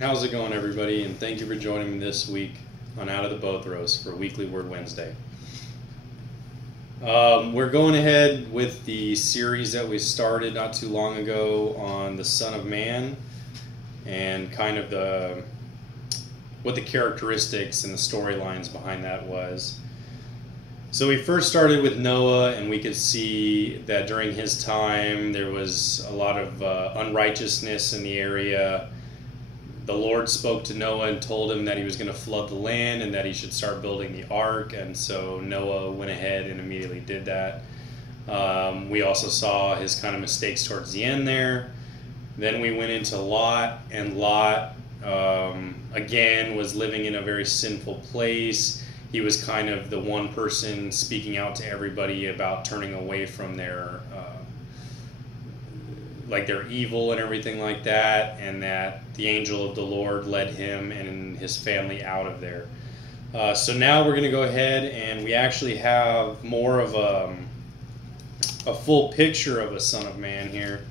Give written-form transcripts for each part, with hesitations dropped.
How's it going, everybody? And thank you for joining me this week on Out of the Bothros for Weekly Word Wednesday. We're going ahead with the series that we started not too long ago on the Son of Man and kind of what the characteristics and the storylines behind that was. So we first started with Noah, and we could see that during his time there was a lot of unrighteousness in the area. The Lord spoke to Noah and told him that he was going to flood the land and that he should start building the ark, and so Noah went ahead and immediately did that. We also saw his kind of mistakes towards the end there. Then we went into Lot, and Lot again was living in a very sinful place. He was kind of the one person speaking out to everybody about turning away from their evil and everything like that, and that the angel of the Lord led him and his family out of there. So now we're going to go ahead, and we actually have more of a full picture of a Son of Man here,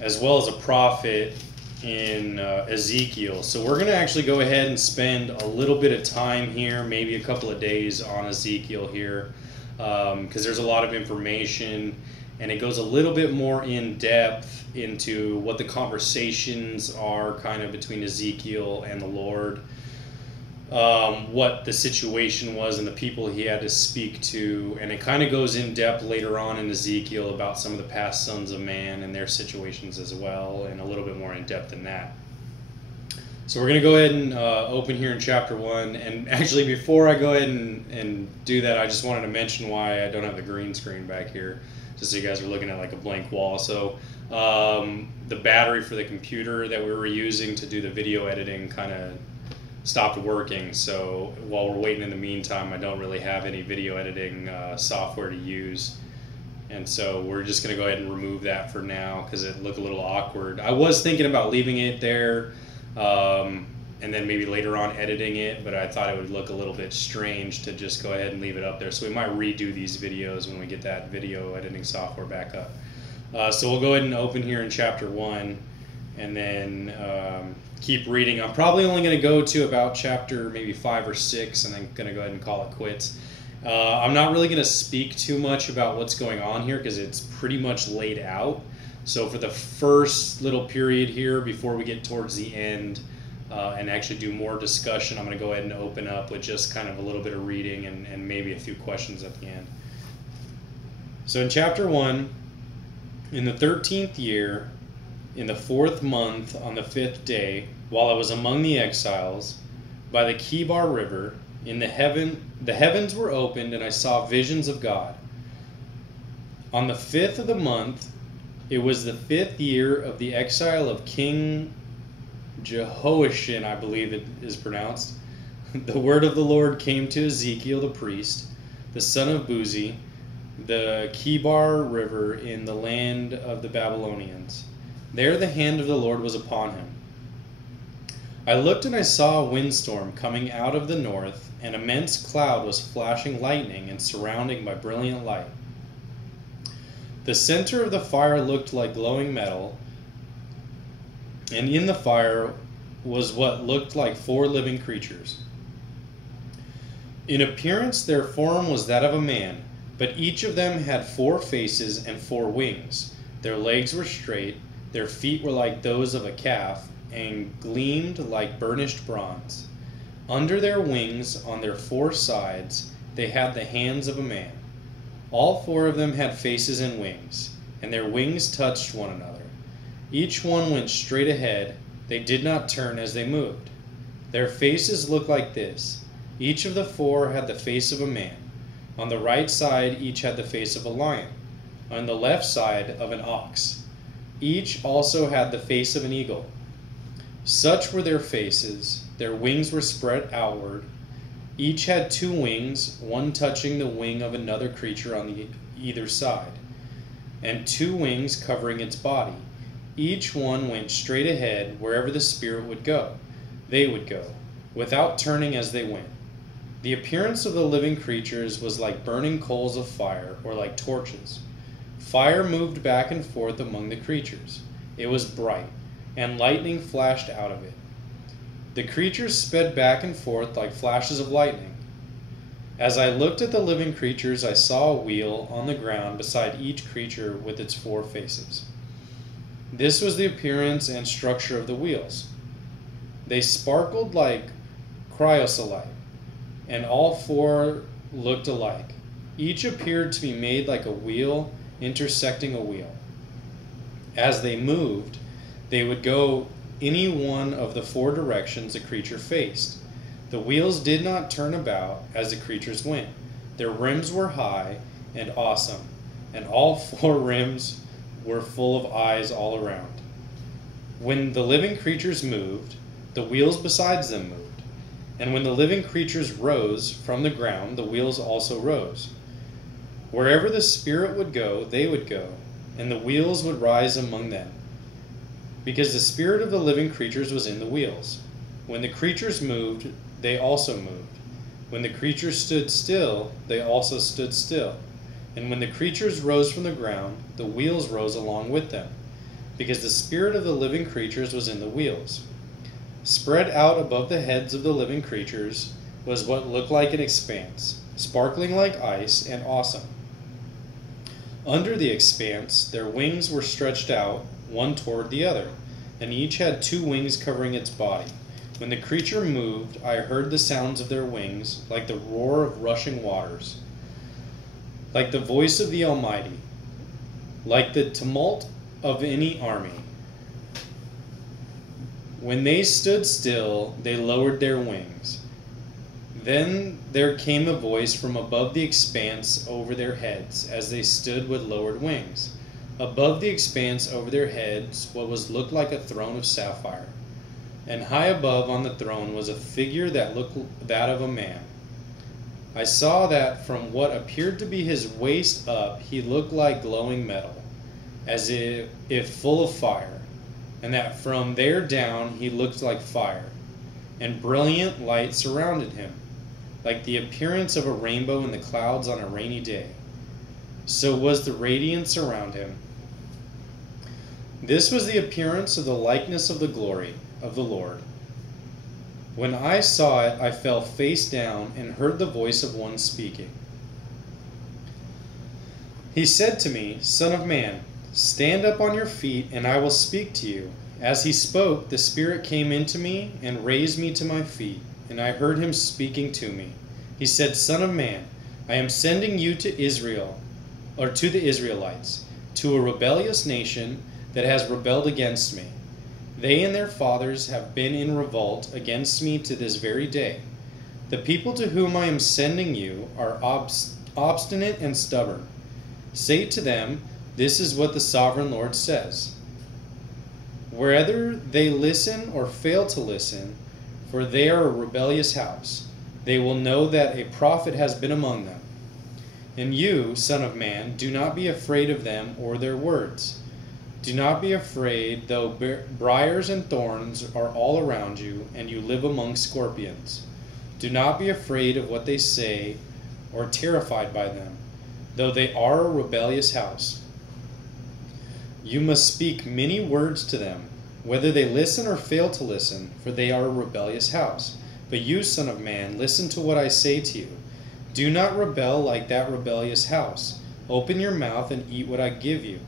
as well as a prophet in Ezekiel. So we're going to actually go ahead and spend a little bit of time here, maybe a couple of days on Ezekiel here, because there's a lot of information, and it goes a little bit more in depth into what the conversations are kind of between Ezekiel and the Lord, what the situation was and the people he had to speak to, and it kind of goes in depth later on in Ezekiel about some of the past sons of man and their situations as well, and a little bit more in depth than that. So we're going to go ahead and open here in chapter 1, and actually before I go ahead and do that, I just wanted to mention why I don't have the green screen back here, just so you guys are looking at like a blank wall. So the battery for the computer that we were using to do the video editing kind of stopped working, so while we're waiting in the meantime, I don't really have any video editing software to use, and so we're just going to go ahead and remove that for now because it looked a little awkward. I was thinking about leaving it there and then maybe later on editing it, but I thought it would look a little bit strange to just go ahead and leave it up there, so we might redo these videos when we get that video editing software back up. So we'll go ahead and open here in chapter 1 and then keep reading. I'm probably only going to go to about chapter maybe 5 or 6 and then going to go ahead and call it quits. I'm not really going to speak too much about what's going on here because it's pretty much laid out. So for the first little period here before we get towards the end and actually do more discussion, I'm going to go ahead and open up with just kind of a little bit of reading and maybe a few questions at the end. So in chapter 1, in the 13th year, in the 4th month, on the 5th day, while I was among the exiles, by the Kibar River, the heavens were opened, and I saw visions of God. On the 5th of the month, it was the 5th year of the exile of King Jehoiachin, I believe it is pronounced. The word of the Lord came to Ezekiel the priest, the son of Buzi, the Kibar River in the land of the Babylonians. There the hand of the Lord was upon him. I looked and I saw a windstorm coming out of the north. An immense cloud was flashing lightning and surrounding by brilliant light. The center of the fire looked like glowing metal, and in the fire was what looked like 4 living creatures. In appearance their form was that of a man, but each of them had 4 faces and 4 wings. Their legs were straight, their feet were like those of a calf, and gleamed like burnished bronze. Under their wings, on their 4 sides, they had the hands of a man. All 4 of them had faces and wings, and their wings touched one another. Each one went straight ahead. They did not turn as they moved. Their faces looked like this. Each of the 4 had the face of a man. On the right side, each had the face of a lion. On the left side, of an ox. Each also had the face of an eagle. Such were their faces. Their wings were spread outward. Each had 2 wings, one touching the wing of another creature on either side, and 2 wings covering its body. Each one went straight ahead wherever the Spirit would go. They would go, without turning as they went. The appearance of the living creatures was like burning coals of fire, or like torches. Fire moved back and forth among the creatures. It was bright, and lightning flashed out of it. The creatures sped back and forth like flashes of lightning. As I looked at the living creatures, I saw a wheel on the ground beside each creature with its 4 faces. This was the appearance and structure of the wheels. They sparkled like chrysolite, and all 4 looked alike. Each appeared to be made like a wheel intersecting a wheel. As they moved, they would go any one of the 4 directions the creature faced. The wheels did not turn about as the creatures went. Their rims were high and awesome, and all 4 rims were full of eyes all around. When the living creatures moved, the wheels besides them moved. And when the living creatures rose from the ground, the wheels also rose. Wherever the Spirit would go, they would go, and the wheels would rise among them, because the spirit of the living creatures was in the wheels. When the creatures moved, they also moved. When the creatures stood still, they also stood still. And when the creatures rose from the ground, the wheels rose along with them, because the spirit of the living creatures was in the wheels. Spread out above the heads of the living creatures was what looked like an expanse, sparkling like ice and awesome. Under the expanse, their wings were stretched out, one toward the other, and each had 2 wings covering its body. When the creature moved, I heard the sounds of their wings, like the roar of rushing waters, like the voice of the Almighty, like the tumult of any army. When they stood still, they lowered their wings. Then there came a voice from above the expanse over their heads, as they stood with lowered wings. Above the expanse over their heads, what looked like a throne of sapphire. And high above on the throne was a figure that looked that of a man. I saw that from what appeared to be his waist up, he looked like glowing metal, as if full of fire, and that from there down he looked like fire, and brilliant light surrounded him, like the appearance of a rainbow in the clouds on a rainy day. So was the radiance around him. This was the appearance of the likeness of the glory of the Lord. When I saw it, I fell face down and heard the voice of one speaking. He said to me, Son of man, stand up on your feet, and I will speak to you. As he spoke, the Spirit came into me and raised me to my feet, and I heard him speaking to me. He said, Son of man, I am sending you to Israel, or to the Israelites, to a rebellious nation that has rebelled against me. They and their fathers have been in revolt against me to this very day. The people to whom I am sending you are obstinate and stubborn. Say to them, this is what the sovereign Lord says. Whether they listen or fail to listen, for they are a rebellious house, they will know that a prophet has been among them. And you, Son of man, do not be afraid of them or their words. Do not be afraid, though briars and thorns are all around you, and you live among scorpions. Do not be afraid of what they say, or terrified by them, though they are a rebellious house. You must speak many words to them, whether they listen or fail to listen, for they are a rebellious house. But you, Son of man, listen to what I say to you. Do not rebel like that rebellious house. Open your mouth and eat what I give you.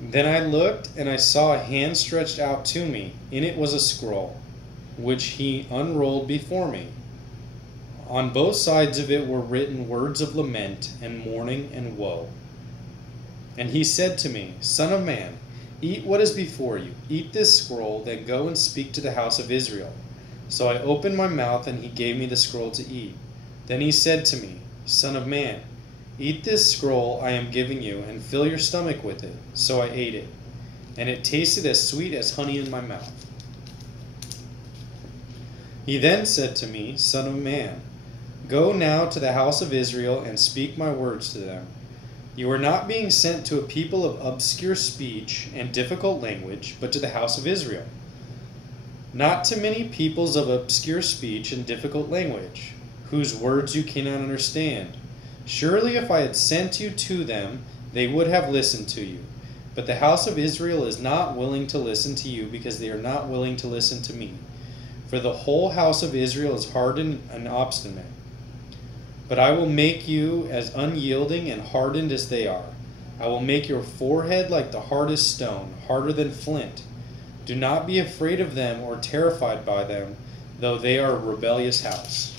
Then I looked, and I saw a hand stretched out to me. In it was a scroll, which he unrolled before me. On both sides of it were written words of lament and mourning and woe. And he said to me, Son of man, eat what is before you. Eat this scroll, then go and speak to the house of Israel. So I opened my mouth, and he gave me the scroll to eat. Then he said to me, Son of man, eat this scroll I am giving you, and fill your stomach with it. So I ate it, and it tasted as sweet as honey in my mouth. He then said to me, Son of man, go now to the house of Israel and speak my words to them. You are not being sent to a people of obscure speech and difficult language, but to the house of Israel. Not to many peoples of obscure speech and difficult language, whose words you cannot understand. Surely if I had sent you to them, they would have listened to you. But the house of Israel is not willing to listen to you, because they are not willing to listen to me. For the whole house of Israel is hardened and obstinate. But I will make you as unyielding and hardened as they are. I will make your forehead like the hardest stone, harder than flint. Do not be afraid of them or terrified by them, though they are a rebellious house.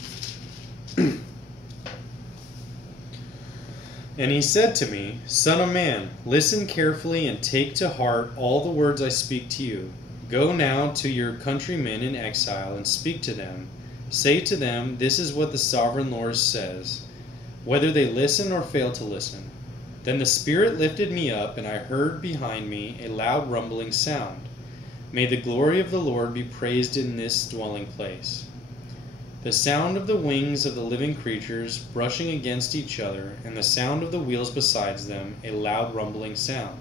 And he said to me, Son of man, listen carefully and take to heart all the words I speak to you. Go now to your countrymen in exile and speak to them. Say to them, this is what the sovereign Lord says, whether they listen or fail to listen. Then the Spirit lifted me up, and I heard behind me a loud rumbling sound. May the glory of the Lord be praised in this dwelling place. The sound of the wings of the living creatures brushing against each other, and the sound of the wheels beside them, a loud rumbling sound.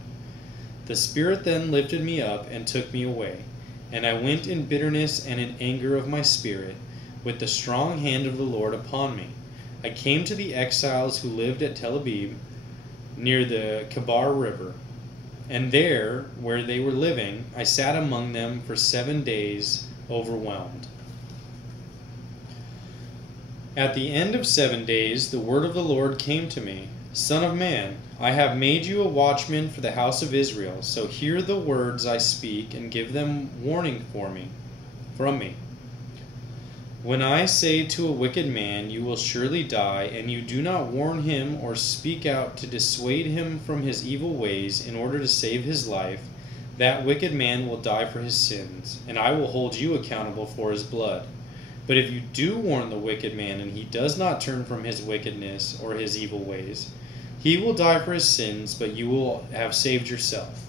The Spirit then lifted me up and took me away, and I went in bitterness and in anger of my spirit, with the strong hand of the Lord upon me. I came to the exiles who lived at Tel Abib, near the Kebar River, and there, where they were living, I sat among them for 7 days, overwhelmed. At the end of 7 days, the word of the Lord came to me, Son of man, I have made you a watchman for the house of Israel, so hear the words I speak and give them warning from me. When I say to a wicked man, you will surely die, and you do not warn him or speak out to dissuade him from his evil ways in order to save his life, that wicked man will die for his sins, and I will hold you accountable for his blood. But if you do warn the wicked man, and he does not turn from his wickedness or his evil ways, he will die for his sins, but you will have saved yourself.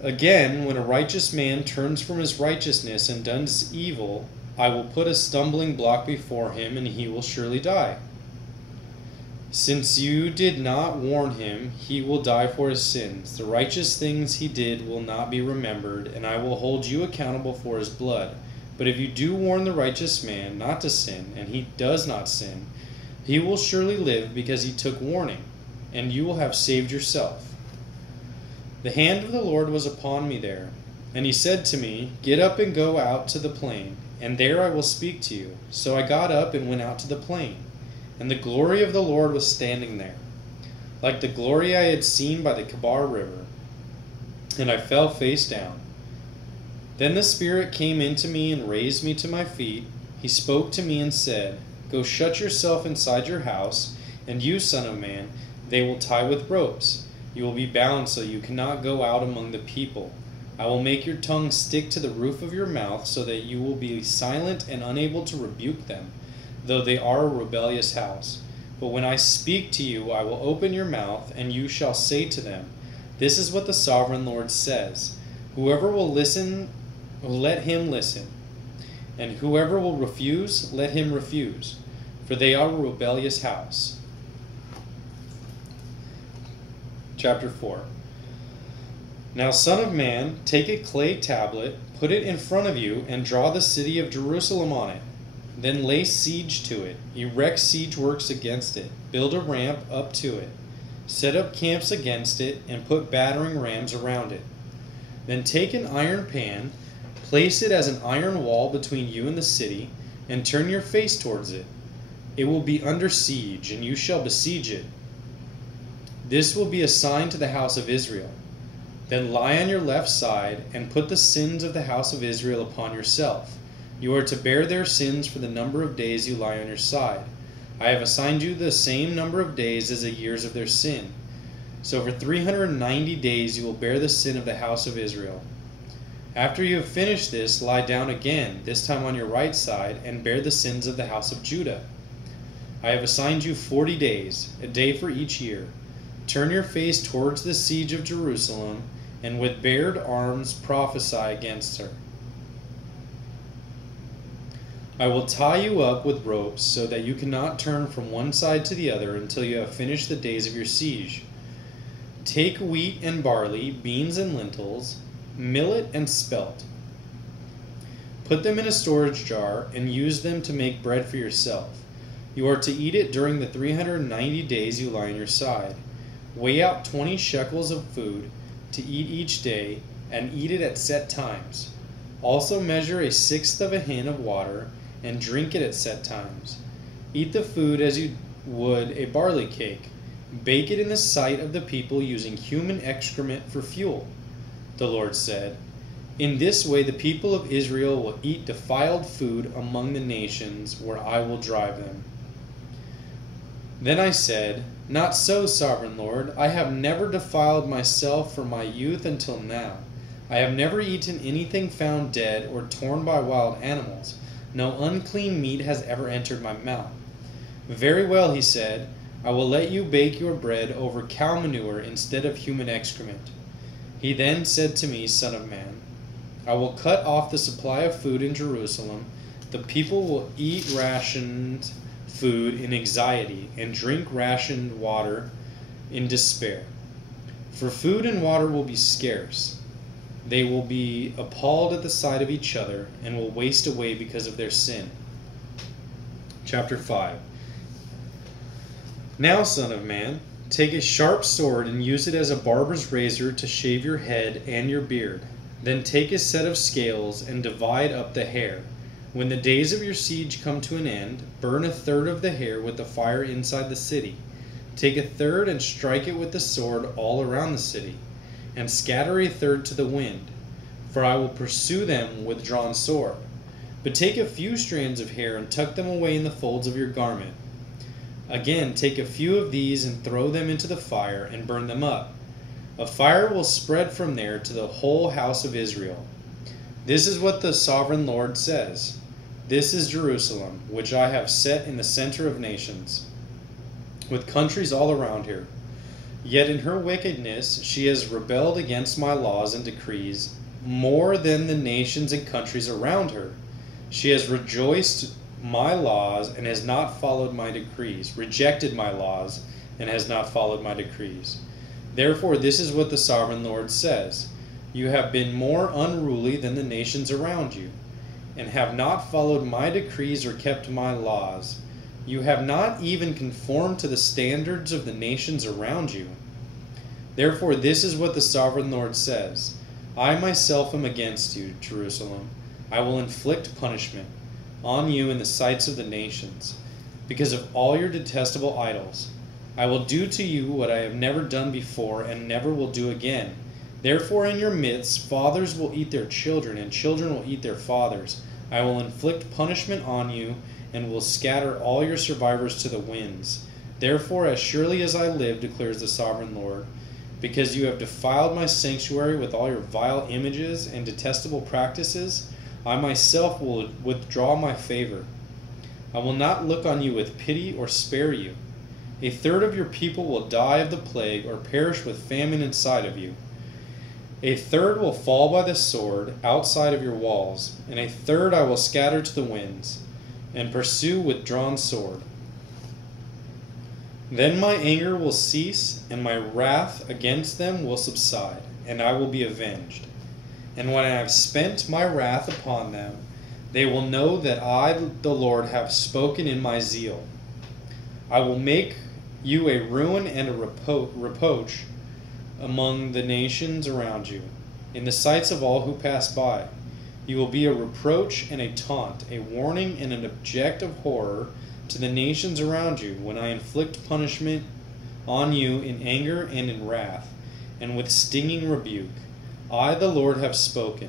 Again, when a righteous man turns from his righteousness and does evil, I will put a stumbling block before him, and he will surely die. Since you did not warn him, he will die for his sins. The righteous things he did will not be remembered, and I will hold you accountable for his blood. But if you do warn the righteous man not to sin, and he does not sin, he will surely live because he took warning, and you will have saved yourself. The hand of the Lord was upon me there, and he said to me, Get up and go out to the plain, and there I will speak to you. So I got up and went out to the plain, and the glory of the Lord was standing there, like the glory I had seen by the Kebar River, and I fell face down. Then the Spirit came into me and raised me to my feet. He spoke to me and said, Go shut yourself inside your house, and you, son of man, they will tie with ropes. You will be bound so you cannot go out among the people. I will make your tongue stick to the roof of your mouth, so that you will be silent and unable to rebuke them, though they are a rebellious house. But when I speak to you, I will open your mouth, and you shall say to them, This is what the sovereign Lord says. Whoever will listen, let him listen, and whoever will refuse, let him refuse, for they are a rebellious house. Chapter 4. Now, son of man, take a clay tablet, put it in front of you, and draw the city of Jerusalem on it. Then lay siege to it, erect siege works against it, build a ramp up to it, set up camps against it, and put battering rams around it. Then take an iron pan, place it as an iron wall between you and the city, and turn your face towards it. It will be under siege, and you shall besiege it. This will be a sign to the house of Israel. Then lie on your left side, and put the sins of the house of Israel upon yourself. You are to bear their sins for the number of days you lie on your side. I have assigned you the same number of days as the years of their sin. So for 390 days you will bear the sin of the house of Israel. After you have finished this, lie down again, this time on your right side, and bear the sins of the house of Judah. I have assigned you 40 days, a day for each year. Turn your face towards the siege of Jerusalem, and with bared arms prophesy against her. I will tie you up with ropes so that you cannot turn from one side to the other until you have finished the days of your siege. Take wheat and barley, beans and lentils, millet and spelt. Put them in a storage jar and use them to make bread for yourself. You are to eat it during the 390 days you lie on your side. Weigh out 20 shekels of food to eat each day, and eat it at set times. Also measure a sixth of a hin of water, and drink it at set times. Eat the food as you would a barley cake. Bake it in the sight of the people using human excrement for fuel. The Lord said, in this way the people of Israel will eat defiled food among the nations where I will drive them. Then I said, not so, sovereign Lord. I have never defiled myself from my youth until now. I have never eaten anything found dead or torn by wild animals. No unclean meat has ever entered my mouth. Very well, he said, I will let you bake your bread over cow manure instead of human excrement. He then said to me, Son of man, I will cut off the supply of food in Jerusalem. The people will eat rationed food in anxiety and drink rationed water in despair. For food and water will be scarce. They will be appalled at the sight of each other and will waste away because of their sin. Chapter 5. Now, son of man, take a sharp sword and use it as a barber's razor to shave your head and your beard. Then take a set of scales and divide up the hair. When the days of your siege come to an end, burn a third of the hair with the fire inside the city. Take a third and strike it with the sword all around the city, and scatter a third to the wind, for I will pursue them with drawn sword. But take a few strands of hair and tuck them away in the folds of your garment. Again, take a few of these and throw them into the fire and burn them up. A fire will spread from there to the whole house of Israel. This is what the sovereign Lord says. This is Jerusalem, which I have set in the center of nations, with countries all around her. Yet in her wickedness she has rebelled against my laws and decrees more than the nations and countries around her. She has rejoiced my laws and has not followed my decrees, rejected my laws and has not followed my decrees. Therefore this is what the sovereign Lord says. You have been more unruly than the nations around you, and have not followed my decrees or kept my laws. You have not even conformed to the standards of the nations around you. Therefore this is what the sovereign Lord says. I myself am against you, Jerusalem. I will inflict punishment on you in the sights of the nations, because of all your detestable idols. I will do to you what I have never done before and never will do again. Therefore in your midst fathers will eat their children, and children will eat their fathers. I will inflict punishment on you, and will scatter all your survivors to the winds. Therefore as surely as I live, declares the sovereign Lord, because you have defiled my sanctuary with all your vile images and detestable practices, I myself will withdraw my favor. I will not look on you with pity or spare you. A third of your people will die of the plague or perish with famine inside of you. A third will fall by the sword outside of your walls, and a third I will scatter to the winds, and pursue with drawn sword. Then my anger will cease, and my wrath against them will subside, and I will be avenged. And when I have spent my wrath upon them, they will know that I, the Lord, have spoken in my zeal. I will make you a ruin and a reproach among the nations around you, in the sights of all who pass by. You will be a reproach and a taunt, a warning and an object of horror to the nations around you, when I inflict punishment on you in anger and in wrath, and with stinging rebuke. I, the Lord, have spoken.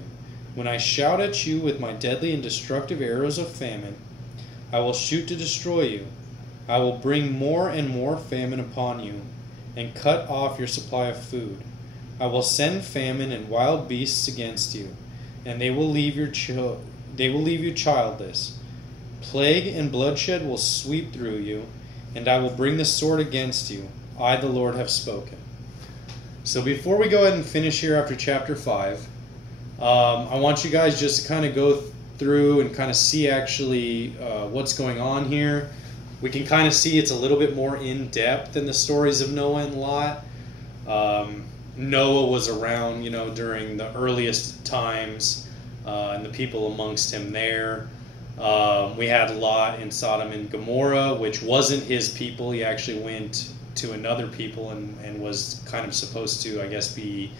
When I shout at you with my deadly and destructive arrows of famine, I will shoot to destroy you. I will bring more and more famine upon you, and cut off your supply of food. I will send famine and wild beasts against you, and they will leave you childless. Plague and bloodshed will sweep through you, and I will bring the sword against you. I, the Lord, have spoken. So before we go ahead and finish here after chapter 5, I want you guys just to kind of go through and kind of see actually what's going on here. We can kind of see it's a little bit more in depth than the stories of Noah and Lot. Noah was around, during the earliest times, and the people amongst him there. We had Lot in Sodom and Gomorrah, which wasn't his people. He actually went to another people and was kind of supposed to, I guess, be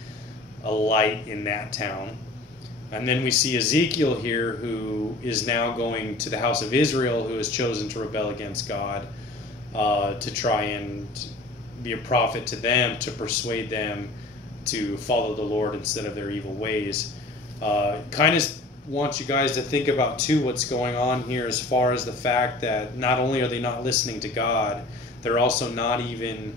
a light in that town. And then we see Ezekiel here, who is now going to the house of Israel, who has chosen to rebel against God, to try and be a prophet to them, to persuade them to follow the Lord instead of their evil ways. Kind of want you guys to think about, too, what's going on here as far as the fact that not only are they not listening to God, they're also not even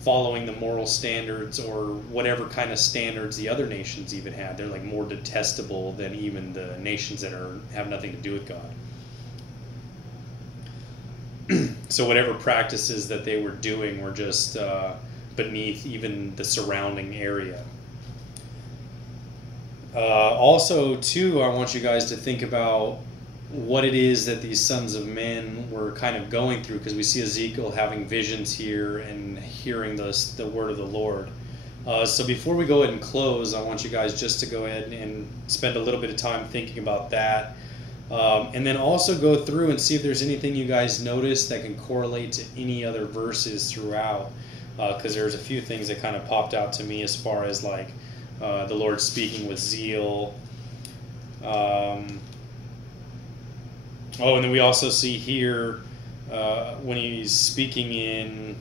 following the moral standards or whatever kind of standards the other nations even had. They're like more detestable than even the nations that have nothing to do with God. So whatever practices that they were doing were just beneath even the surrounding area. Also, too, I want you guys to think about what it is that these sons of men were kind of going through, because we see Ezekiel having visions here and hearing the word of the Lord. So before we go ahead and close, I want you guys just to go ahead and spend a little bit of time thinking about that. And then also go through and see if there's anything you guys notice that can correlate to any other verses throughout. Because there's a few things that kind of popped out to me as far as like the Lord speaking with zeal. And then we also see here when he's speaking in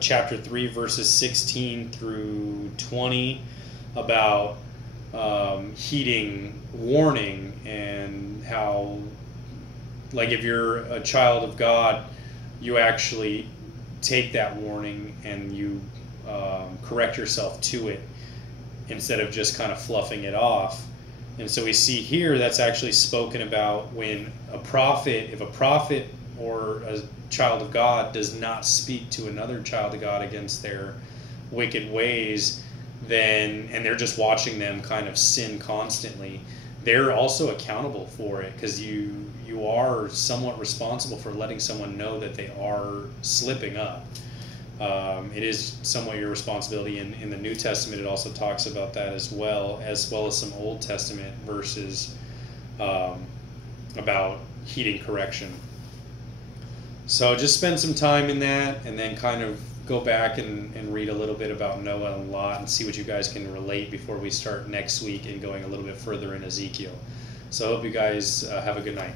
chapter 3, verses 16 through 20 about heeding warning, and how, like, if you're a child of God, you actually take that warning and you correct yourself to it instead of just kind of fluffing it off. And so we see here that's actually spoken about when if a prophet or a child of God does not speak to another child of God against their wicked ways, and they're just watching them kind of sin constantly, they're also accountable for it, because you are somewhat responsible for letting someone know that they are slipping up. It is somewhat your responsibility. In the New Testament, it also talks about that as well as some Old Testament verses about heeding correction. So just spend some time in that, and then kind of go back and read a little bit about Noah and Lot, and see what you guys can relate before we start next week and going a little bit further in Ezekiel. So I hope you guys have a good night.